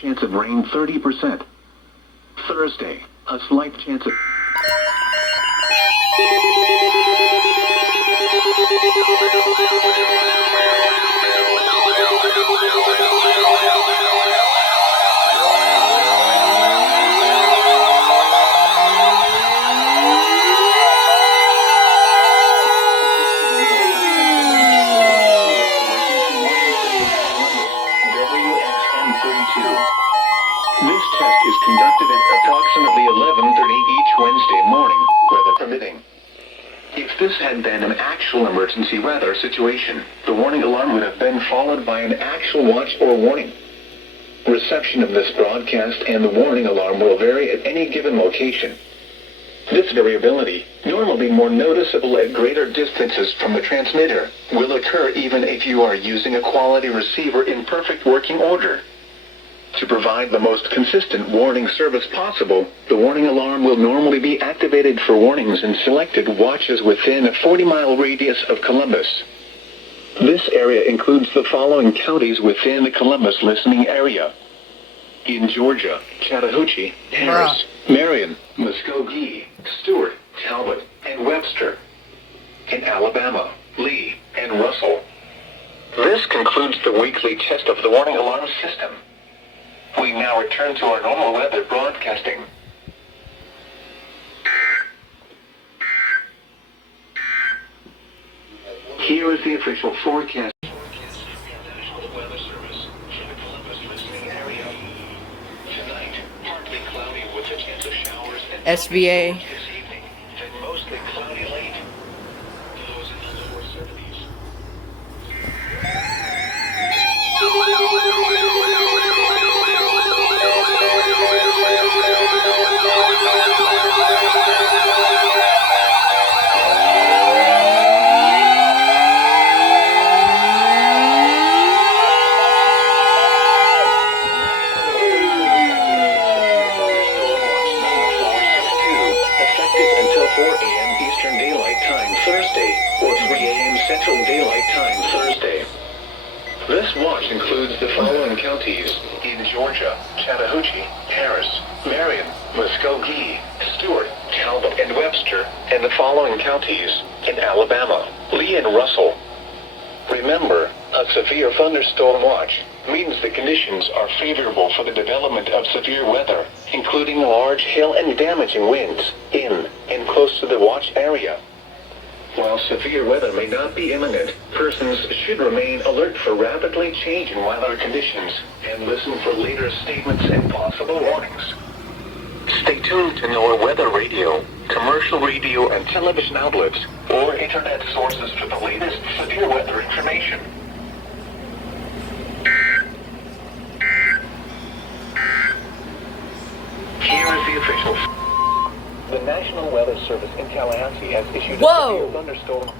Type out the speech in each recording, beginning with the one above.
chance of rain 30%. Thursday, a slight chance of... This test is conducted at approximately 11:30 each Wednesday morning, weather permitting. If this had been an actual emergency weather situation, the warning alarm would have been followed by an actual watch or warning. Reception of this broadcast and the warning alarm will vary at any given location. This variability, normally more noticeable at greater distances from the transmitter, will occur even if you are using a quality receiver in perfect working order. To provide the most consistent warning service possible, the warning alarm will normally be activated for warnings in selected watches within a 40-mile radius of Columbus. This area includes the following counties within the Columbus listening area. In Georgia, Chattahoochee, Harris, Marion, Muskogee, Stewart, Talbot, and Webster. In Alabama, Lee, and Russell. This concludes the weekly test of the warning alarm system. We now return to our normal weather broadcasting. Here is the official forecast. National Weather Service for the Columbus listening area. Tonight, partly cloudy with a chance of showers and SVA. this evening, then mostly cloudy late. Lows in the lower 70s. Thursday, or 3 a.m. Central Daylight Time Thursday. This watch includes the following counties in Georgia: Chattahoochee, Harris, Marion, Muskogee, Stewart, Talbot, and Webster, and the following counties in Alabama: Lee and Russell. Remember, a severe thunderstorm watch means the conditions are favorable for the development of severe weather, including large hail and damaging winds in and close to the watch area. While severe weather may not be imminent, persons should remain alert for rapidly changing weather conditions and listen for later statements and possible warnings. Stay tuned to NOAA weather radio, commercial radio and television outlets, or internet sources for the latest severe weather information. Here is the official... The National Weather Service in Tallahassee has issued a severe thunderstorm.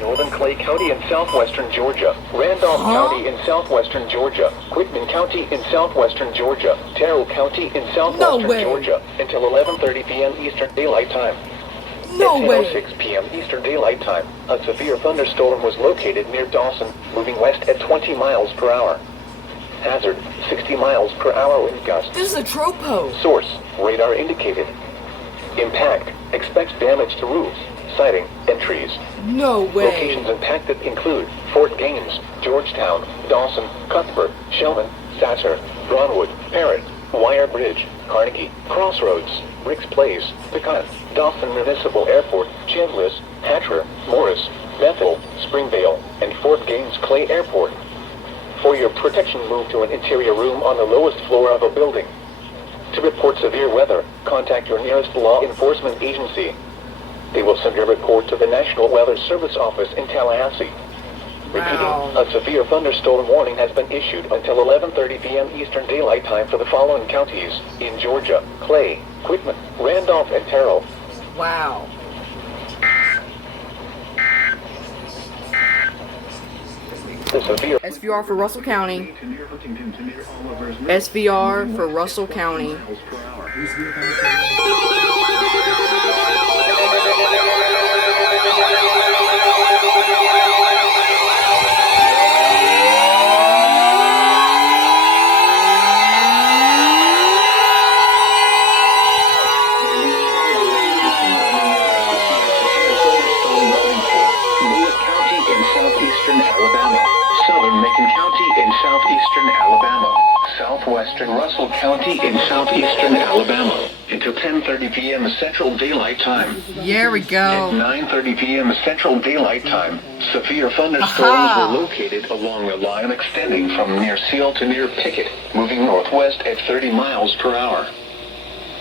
Northern Clay County in southwestern Georgia, Randolph County in southwestern Georgia, Quitman County in southwestern Georgia, Terrell County in southwestern Georgia, until 11:30 p.m. Eastern Daylight Time. At 10:06 p.m. Eastern Daylight Time, a severe thunderstorm was located near Dawson, moving west at 20 miles per hour. Hazard, 60 miles per hour wind gusts. This is a tropo. Source, radar indicated. Impact, expects damage to roofs, siding, and trees. No way. Locations impacted include Fort Gaines, Georgetown, Dawson, Cuthbert, Shellman, Sasser, Brownwood, Parrott, Wire Bridge, Carnegie, Crossroads, Ricks Place, Pecan, Dawson Municipal Airport, Chandless, Hatcher, Morris, Bethel, Springvale, and Fort Gaines Clay Airport. For your protection, move to an interior room on the lowest floor of a building. To report severe weather, contact your nearest law enforcement agency. They will send your report to the National Weather Service office in Tallahassee. Repeating, a severe thunderstorm warning has been issued until 11:30 p.m. Eastern Daylight Time for the following counties in Georgia: Clay, Quitman, Randolph, and Terrell. Wow. The severe SVR for Russell County. SVR for Russell County. southwestern Russell County in southeastern Alabama until 10:30 p.m. Central Daylight Time. Here we At go. 9:30 p.m. Central Daylight Time, severe thunderstorms Aha! were located along a line extending from near Seal to near Pickett, moving northwest at 30 miles per hour.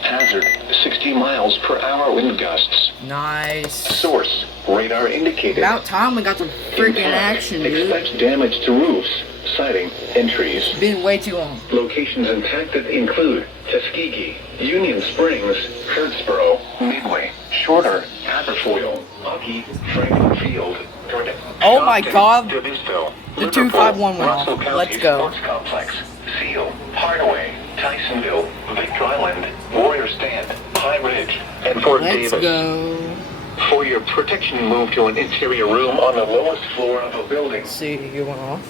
Hazard, 60 miles per hour wind gusts. Nice. Source, radar indicated. About time we got some freaking action, dude. Expect damage to roofs, siding, and trees. Been way too long. Locations impacted include Tuskegee, Union Springs, Hurdsboro, Midway, Shorter, Aberfoyle, Bucky, Franklin Field, Oh my Stockton, God. Dobbsville, The Liverpool, 251 went Russell off. County Let's go. Sports Complex, Seal, Hardaway, Tysonville, Victor Island, Warrior Stand, Pine Ridge, and Fort Let's Davis. go. For your protection, move to an interior room on the lowest floor of a building. Let's see, you went off.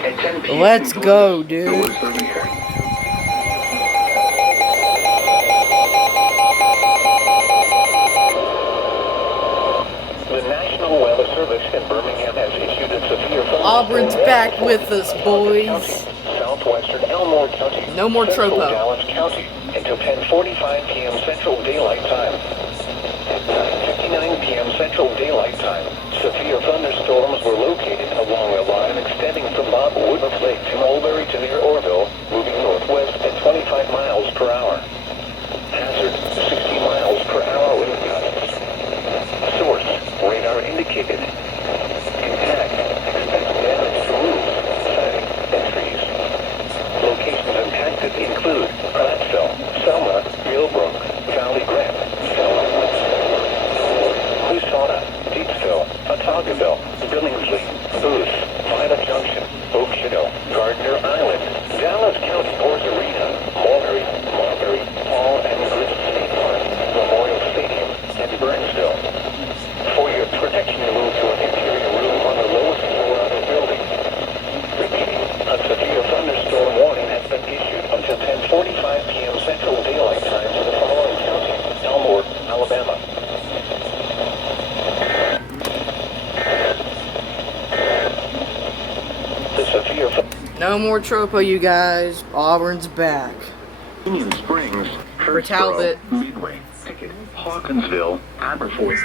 At 10 p.m. Let's go, dude. Doors are here. The National Weather Service in Birmingham has issued a severe Auburn's back with us, boys. Southwestern Elmore County. No more Central Tropo. Dallas County until 10:45 p.m. Central Daylight Time. At 9:59 p.m. Central Daylight Time, severe thunderstorms were located along a line extending from Bob Woodruff Lake to Mulberry to near Orville, moving northwest at 25 miles per hour. Hazard, 60 miles per hour wind gusts. Source, radar indicated. Impact, expect damage to roofs, siding, and trees. Locations impacted include Prattsville, Selma, Millbrook, Valley Grant, Selma, Cusana, Deepsville, Otagoville, Billingsley, Booth, Vida Junction, Oak Meadow, Gardner Island, Dallas County Sports Arena, Marbury, Paul and Griffith State Park, Memorial Stadium, and Burnsville. For your protection, move to an interior room on the lowest floor of the building. Repeating, a severe thunderstorm warning has been issued until 10:45 p.m. Central Daylight Time for the following county: Elmore, Alabama. The severe No more Tropo, you guys. Auburn's back. Union Springs, For Talbot. Midway, Pickett, Hawkinsville, Aberfoyle.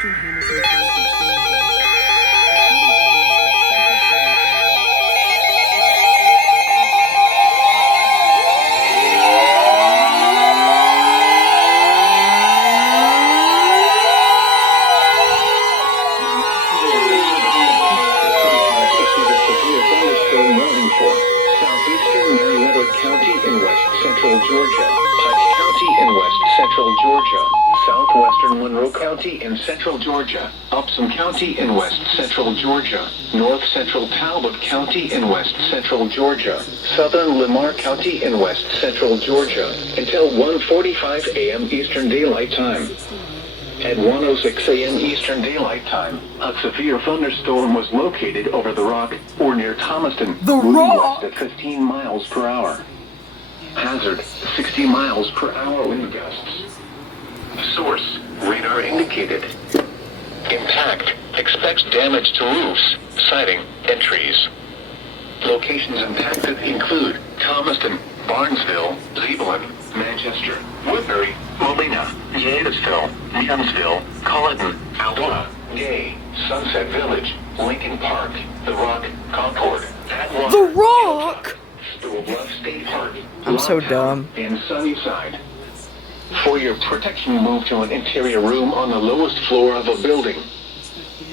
Southeastern Meriwether County in west central Georgia, Pike County in west central Georgia, southwestern Monroe County in central Georgia, Upson County in west central Georgia, north central Talbot County in west central Georgia, southern Lamar County in west central Georgia, until 1:45 a.m. Eastern Daylight Time. At 1:06 a.m. Eastern Daylight Time, a severe thunderstorm was located over the Rock or near Thomaston, The moving Rock? west at 15 miles per hour. Hazard, 60 miles per hour wind gusts. Source, radar indicated. Impact, expects damage to roofs, siding, and trees. Locations impacted include Thomaston, Barnesville, Zebulon, Manchester, Woodbury, Molina, Yadesville, Youngsville, Culleton, Aldoa, Gay, Sunset Village, Lincoln Park, The Rock, Concord, Atwater, The Rock? Stool Bluff State Park, I'm so Longtown, dumb. and Sunnyside. For your protection, move to an interior room on the lowest floor of a building.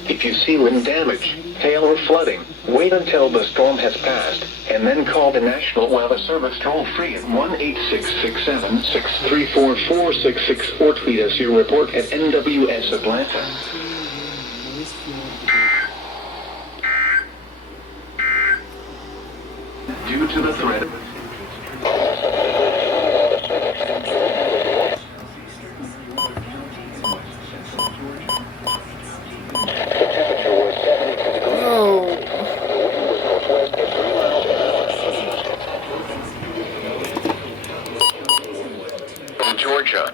If you see wind damage, hail or flooding, wait until the storm has passed, and then call the National Weather Service toll-free at 1-866-7-634-466 or tweet us your report at NWS Atlanta. Due to the threat of Oh. Georgia.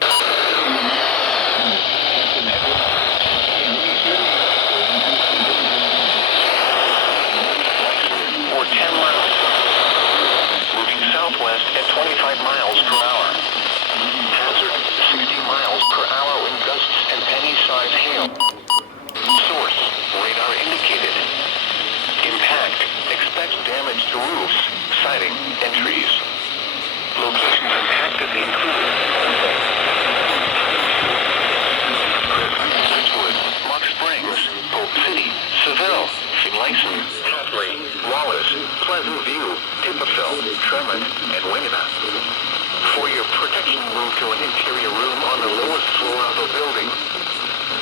Rock Springs, Hope City, Seville, Finlayson, Hatley, Wallace, Pleasant View, Tippahville, Tremont, and Winona. For your protection, move to an interior room on the lowest floor of a building.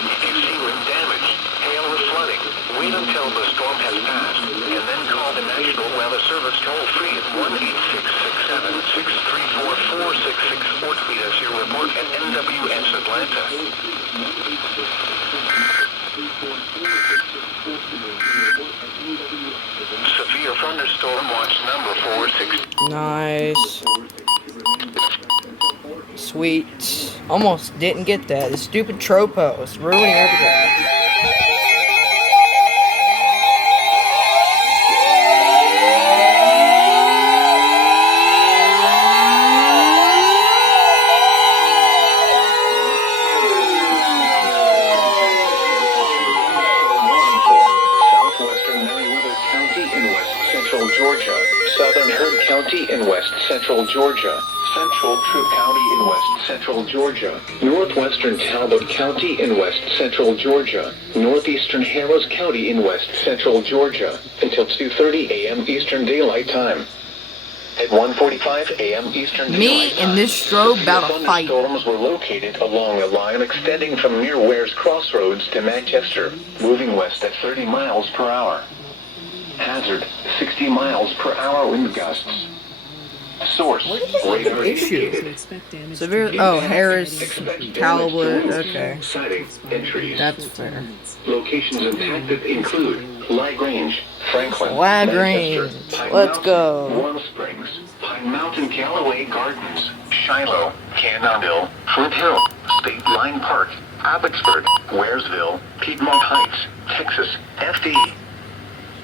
If you see wind damage, hail or flooding, wait until the storm has passed, and then call the National Weather Service toll-free at 1-866-7-634-466 or tweet us your report at NWS Atlanta. Severe thunderstorm watch number 460. Nice. Sweet. Almost didn't get that. The stupid tropo is ruining everything. Georgia, Southern Heard County in West Central Georgia, Central Troup County in West Central Georgia, Northwestern Talbot County in West Central Georgia, Northeastern Harris County in West Central Georgia, until 2:30 a.m. Eastern Daylight Time. At 1:45 a.m. Eastern Daylight Time, Me and this strobe about to fight. thunderstorms were located along a line extending from near Ware's Crossroads to Manchester, moving west at 30 miles per hour. Hazard, 60 miles per hour wind gusts. Source, radar indicated. Severe. Oh, Harris, Talbot. Okay. Sighting, entries. That's fair. Locations impacted include LaGrange, Franklin, LaGrange. Manchester, Pine Let's Mountain, go. Warm Springs, Pine Mountain Callaway Gardens, Shiloh, Cannondale, Flint Hill, State Line Park, Abbotsford, Waresville, Piedmont Heights, Texas, FD.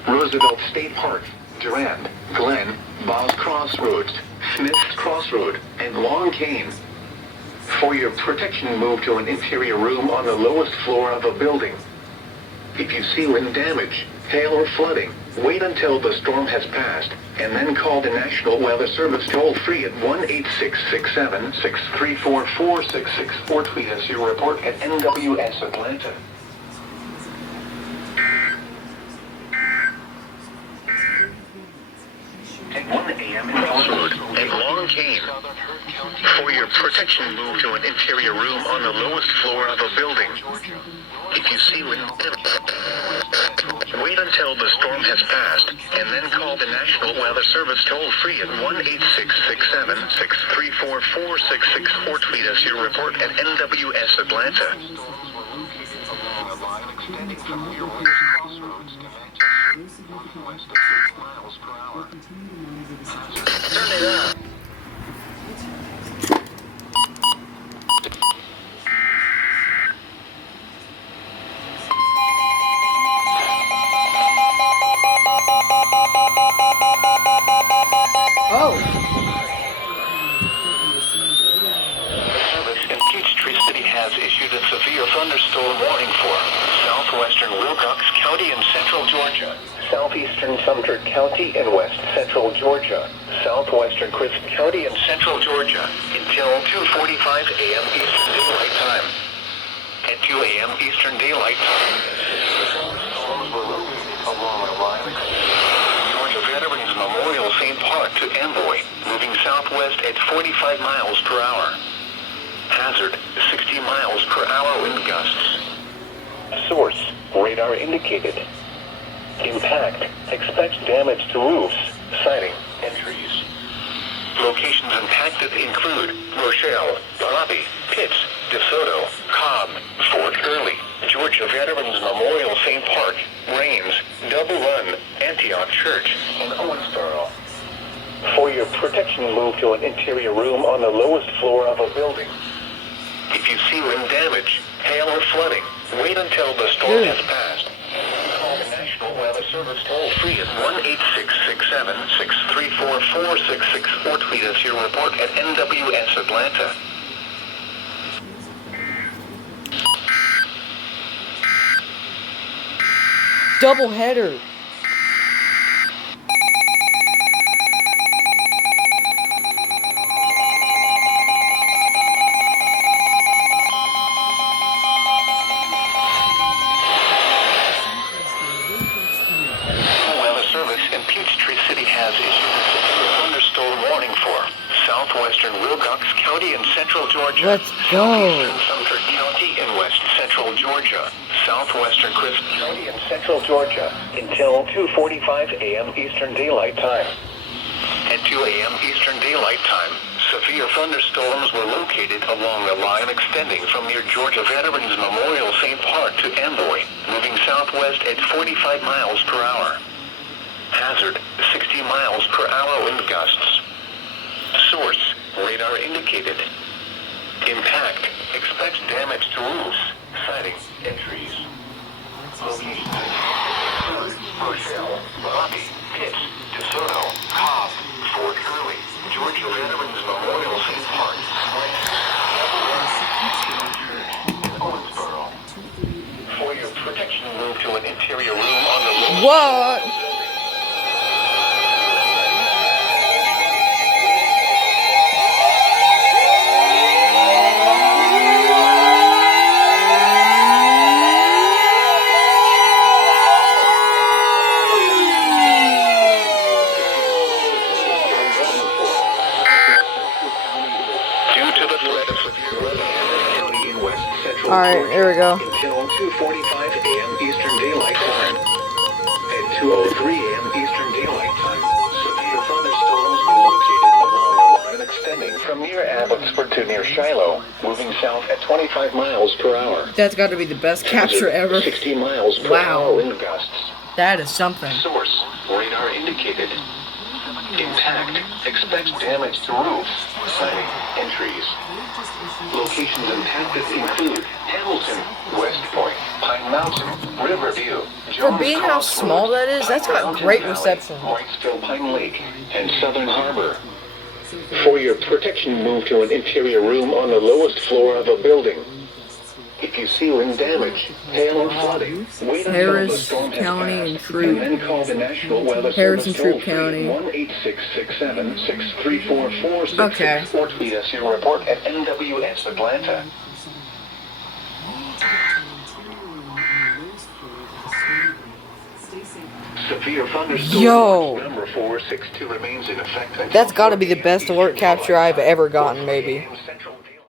Roosevelt State Park, Durand, Glen, Bos Crossroads, Smith's Crossroad, and Long Cane. For your protection, move to an interior room on the lowest floor of a building. If you see wind damage, hail or flooding, wait until the storm has passed, and then call the National Weather Service toll-free at 1-866-7-634-466 or tweet us your report at NWS Atlanta. At 1 a.m. in Crossroad and Long Cane. For your protection, move to an interior room on the lowest floor of a building. If you see wind, wait until the storm has passed, and then call the National Weather Service toll-free at 1-866-7-634-466 or tweet us your report at NWS Atlanta. Along a line extending from near Ware's Crossroads to Manchester, moving west at 6 miles per hour. Turn it up. Oh. And Peachtree City has issued a severe thunderstorm warning for southwestern Wilcox County in central Georgia, southeastern Sumter County in west central Georgia, southwestern Crisp County in central Georgia, until 2:45 a.m. Eastern Daylight Time. At 2 a.m. Eastern Daylight Time, storms were located along a line Georgia Veterans Memorial St. Park to Amboy, moving southwest at 45 miles per hour. Hazard, 60 miles per hour wind gusts. Source, radar indicated. Impact, expect damage to roofs, siding, and trees. Locations impacted include Rochelle, Robbie, Pitts, DeSoto, Cobb, Fort Hurley, Georgia Veterans Memorial St. Park, Rains, Double Run, Antioch Church, and Owensboro. For your protection, move to an interior room on the lowest floor of a building. If you see wind damage, hail or flooding, wait until the storm has passed. Call the National Weather Service toll-free at 1-866-7-634-466 or tweet us your report at NWS Atlanta. Double header. and Peachtree City has issued a severe thunderstorm warning for southwestern Wilcox County in central Georgia, Let's go. southeastern Sumter County in west central Georgia, southwestern Crisp County in central Georgia until 2:45 a.m. Eastern Daylight Time. At 2 a.m. Eastern Daylight Time, severe thunderstorms were located along the line extending from near Georgia Veterans Memorial St. Park to Amboy, moving southwest at 45 miles per hour. Hazard, 60 miles per hour wind gusts. Source, radar indicated. Impact, expects damage to roofs, siding, and trees. Location, Rochelle, Bobby, Pitts, DeSoto, Cobb, Fort Hurley, Georgia Veterans Memorial St. Park, Owensboro. For your protection, move to an interior room on the lowest. What? Alright, here we go. Until 2:45 a.m. Eastern Daylight Time. At 2:03 a.m. Eastern Daylight Time, severe thunderstorms were located along a line extending from near Abbotsford to near Shiloh, moving south at 25 miles per hour. That's got to be the best capture ever. 60 miles per hour wind gusts. That is something. Source, radar indicated. Impact, expects damage to roofs, siding, and trees. Locations impacted include Hamilton, West Point, Pine Mountain, Riverview, For being how small that is, that's got great reception. Whitesville Pine Lake, and Southern Harbor. For your protection, move to an interior room on the lowest floor of a building. If you see wind damage, hail, or flooding, wait until the Harris storm has County passed, and Troop. and then call the National Weather Harris Service and Troop toll-free County. 1-866-7-634-46, Okay. or tweet us your report at NWS Atlanta. Severe thunderstorm Yo. number 462 remains in effect until That's got to be the best alert capture I've ever gotten, maybe. Central